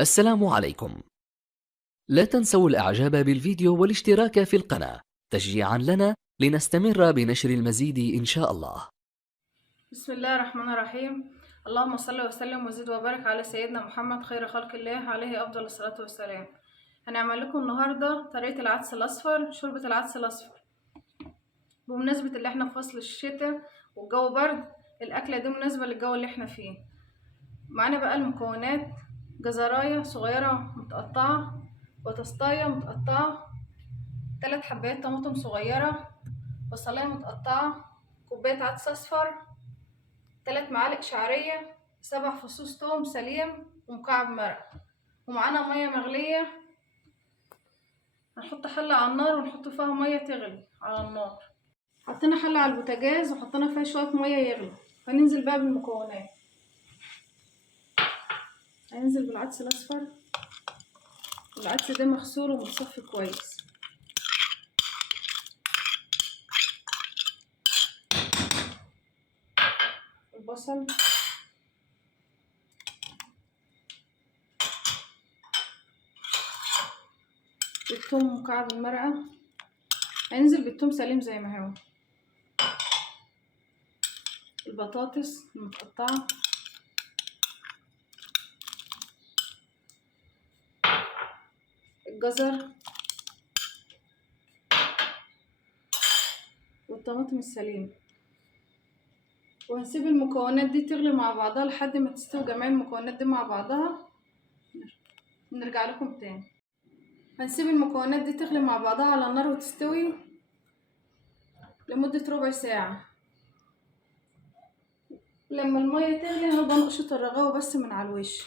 السلام عليكم. لا تنسوا الإعجاب بالفيديو والاشتراك في القناة تشجيعا لنا لنستمر بنشر المزيد إن شاء الله. بسم الله الرحمن الرحيم. اللهم صل وسلم وزد وبارك على سيدنا محمد خير خلق الله عليه أفضل الصلاة والسلام. هنعمل لكم النهاردة طريقة العدس الأصفر، شوربة العدس الأصفر. بمناسبة اللي احنا في فصل الشتاء والجو برد، الأكلة دي مناسبة للجو اللي احنا فيه. معانا بقى المكونات: جزراية صغيرة متقطعة، بطاطاية متقطعة، 3 حبات طماطم صغيرة، بصلاية متقطعة، كوباية عدس أصفر، 3 معالق شعرية، 7 فصوص توم سليم ومكعب مرق، ومعانا مية مغلية. هنحط حلة على النار ونحط فيها مية تغلي على النار. حطينا حلة على البوتاجاز وحطينا فيها شوية مية يغلوا. هننزل بقى بالمكونات. هننزل بالعدس الأصفر. العدس ده مغسول ومتصفي كويس. البصل، الثوم مكعب المرقة. هننزل بالثوم سليم زي ما هو. البطاطس المتقطعة، الجزر، والطماطم السليمة. وهنسيب المكونات دي تغلي مع بعضها لحد ما تستوي جميع المكونات دي مع بعضها ونرجع لكم تاني. هنسيب المكونات دي تغلي مع بعضها على النار وتستوي لمدة ربع ساعة. لما المية تغلي هنبقى نقشط الرغاوة بس من على الوش.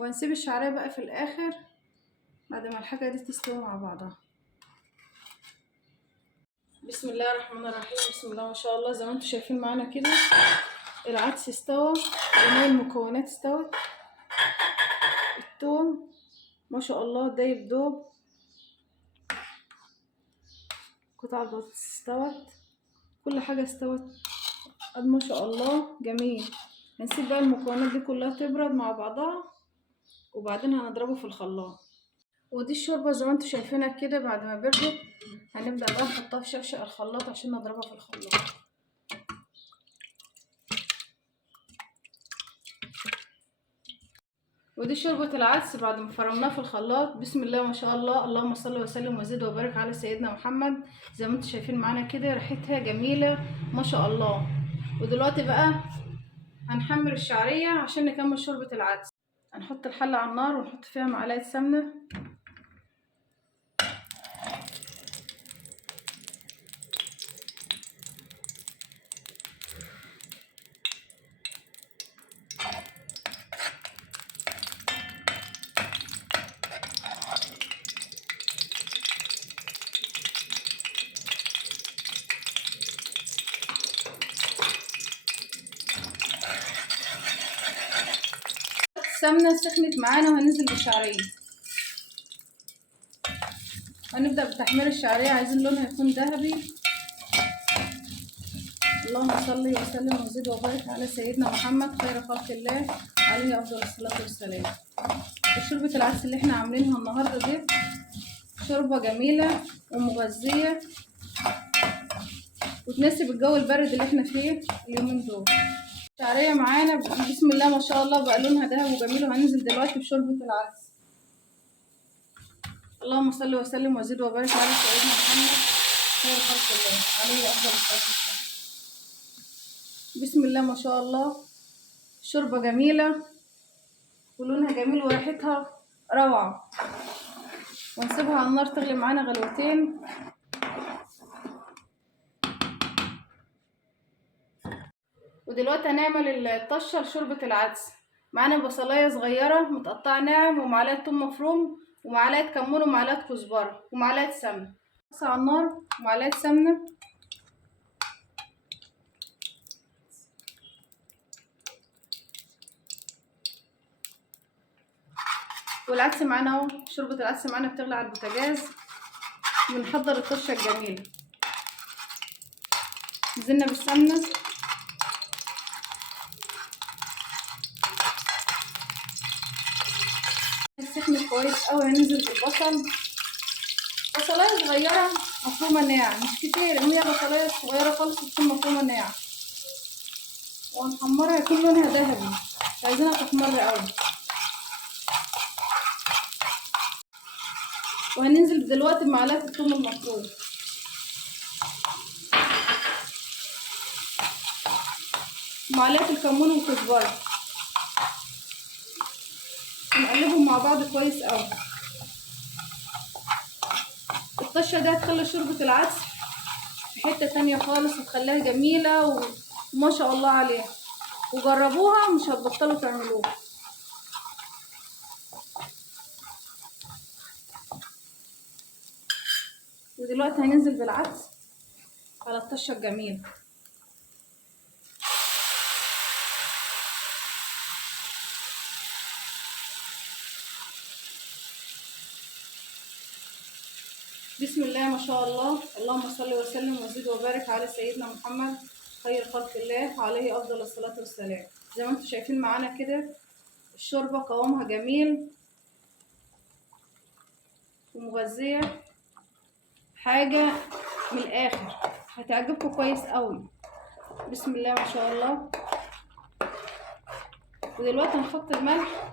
وهنسيب الشعرية بقى في الآخر بعد ما الحاجة دي تستوي مع بعضها. بسم الله الرحمن الرحيم. بسم الله ما شاء الله. زي ما انتم شايفين معانا كده العدس استوى وجميع المكونات استوت. الثوم ما شاء الله دايب دوب. قطع البطاطس استوت. كل حاجة استوت ما شاء الله جميل. هنسيب بقى المكونات دي كلها تبرد مع بعضها وبعدين هنضربه في الخلاط. ودي الشوربة زي ما انتم شايفينها كده. بعد ما بردت هنبدأ بقى نحطها في شقشق الخلاط عشان نضربها في الخلاط. ودي شوربة العدس بعد ما فرمناها في الخلاط. بسم الله ما شاء الله. اللهم صل وسلم وزد وبارك على سيدنا محمد. زي ما انتم شايفين معانا كده ريحتها جميلة ما شاء الله. ودلوقتي بقى هنحمر الشعرية عشان نكمل شوربة العدس. هنحط الحلة على النار ونحط فيها معلقة سمنة. السمنة سخنت معانا وهننزل بالشعرية. هنبدأ بتحمير الشعرية. عايزين لونها يكون ذهبي. اللهم صل وسلم وزد وبارك على سيدنا محمد خير خلق الله عليه افضل الصلاة والسلام. شوربة العدس اللي احنا عاملينها النهاردة دي شوربة جميلة ومغذية وتناسب الجو البارد اللي احنا فيه اليومين دول. الشعرية معانا بسم الله ما شاء الله بقى لونها ذهبي وجميل. وهننزل دلوقتي بشوربة العدس. اللهم صل وسلم وزد وبارك على سيدنا محمد خير خلق الله عليه افضل الصلاة والسلام. بسم الله ما شاء الله. شوربة جميلة ولونها جميل وريحتها روعة. ونسيبها على النار تغلي معانا غلوتين. ودلوقتي هنعمل الطشة لشوربة العدس. معانا بصلاية صغيرة متقطعة ناعم ومعلقة توم مفروم ومعلقة كمون ومعلقة كزبرة ومعلقة سمنة. على النار ومعلقة سمنة. والعدس معانا اهو. شوربة العدس معانا بتغلي على البوتاجاز. بنحضر الطشة الجميلة. نزلنا بالسمنة كويس قوي. هننزل بالبصل، بصلايه صغيره مفرومه ناعم، مش كتير، هي بصلايه صغيره خالص تكون مفرومه ناعم، وهنحمرها يكون لونها ذهبي، مش عايزينها تحمر قوي. وهننزل دلوقتي بمعلقه الثوم المفروم، معلقه الكمون والكزبره، نقلبهم مع بعض كويس قوي. الطشه دي هتخلي شوربه العدس في حته تانية خالص، وتخليها جميله وما شاء الله عليها، وجربوها مش هتبطلوا تعملوها. ودلوقتي هننزل بالعدس على الطشه الجميله. بسم الله ما شاء الله، اللهم صل وسلم وزد وبارك على سيدنا محمد خير خلق الله عليه افضل الصلاه والسلام. زي ما انتم شايفين معانا كده الشوربه قوامها جميل ومغذيه، حاجه من الاخر، هتعجبكم كويس قوي. بسم الله ما شاء الله. ودلوقتي هنحط الملح،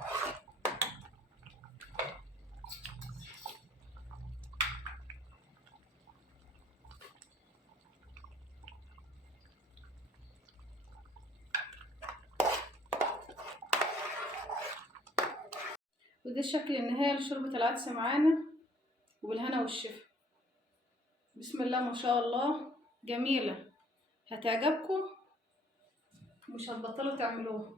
وده الشكل النهائي لشوربة العدس معانا، وبالهنا والشفا. بسم الله ما شاء الله، جميلة، هتعجبكم، مش هتبطلوا تعملوها.